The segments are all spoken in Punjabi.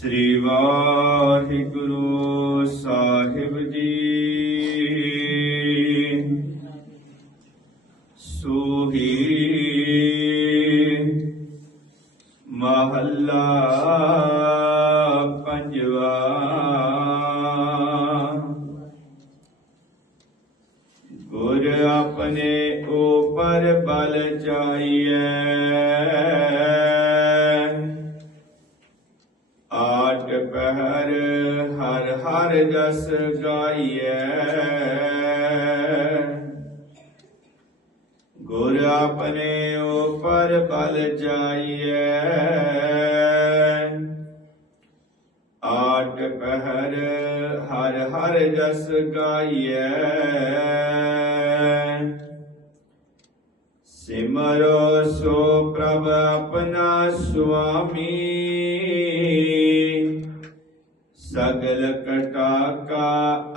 ਸ੍ਰੀ ਵਾਹਿਗੁਰੂ ਸਾਹਿਬ ਜੀ। ਸੋਹੀ ਮਹੱਲਾ ਪੰਜਵਾ। ਗੁਰ ਆਪਣੇ ਉਪਰ ਬਲ ਚਾਈਐ ਪਹਿਰ ਹਰ ਹਰ ਜਸ ਗਾਈਐ। ਗੁਰ ਆਪਣੇ ਉਪਰ ਬਲ ਜਾਈਐ। ਆਟ ਪਹਿਰ ਹਰ ਹਰ ਜਸ ਗਾਈਐ। ਸਿਮਰੋ ਸੋ ਪ੍ਰਭ ਆਪਣਾ ਸੁਆਮੀ। ਸਗਲ ਕਟਾ ਕਾ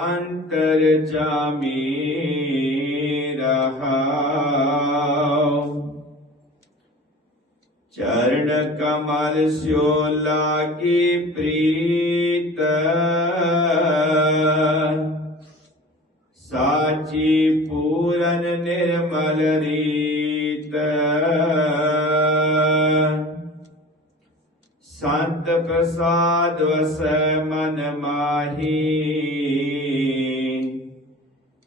ਅੰਤਰ ਜਾਮੀ ਰਹਾਉ। ਚਰਨ ਕਮਲ ਸਿਓ ਲਾਗੀ ਪ੍ਰੀਤ। ਸਾਚੀ ਪੂਰਨ ਨਿਰਮਲ ਰੀਤ। ਸੰਤ ਪ੍ਰਸਾਦ ਵਸੈ ਮਨ ਮਾਹੀ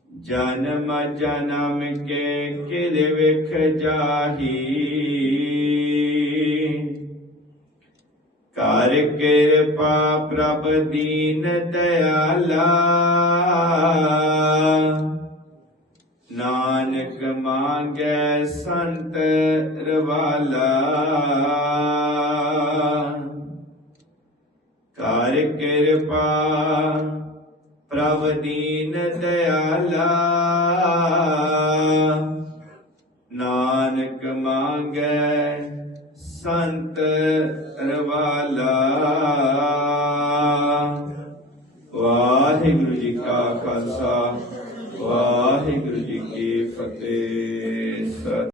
ਜਨਮ ਜਨਮ ਕੇ ਕਿਲ ਵਿਖ ਜਾਹੀ ਕਰ ਕਿਰਪਾ ਪ੍ਰਭ ਦੀਨ ਦਇਆਲਾ ਨਾਨਕ ਮੰਗੈ ਸੰਤ ਰਵਾਲਾ ਕਿਰਪਾ, ਪ੍ਰਭ ਦੀਨ ਦਇਆਲਾ। ਨਾਨਕ ਮੰਗੈ ਸੰਤ ਰਵਾਲਾ। ਵਾਹਿਗੁਰੂ ਜੀ ਕਾ ਖਾਲਸਾ, ਵਾਹਿਗੁਰੂ ਜੀ ਕੀ ਫਤਿਹ। ਸਤਿ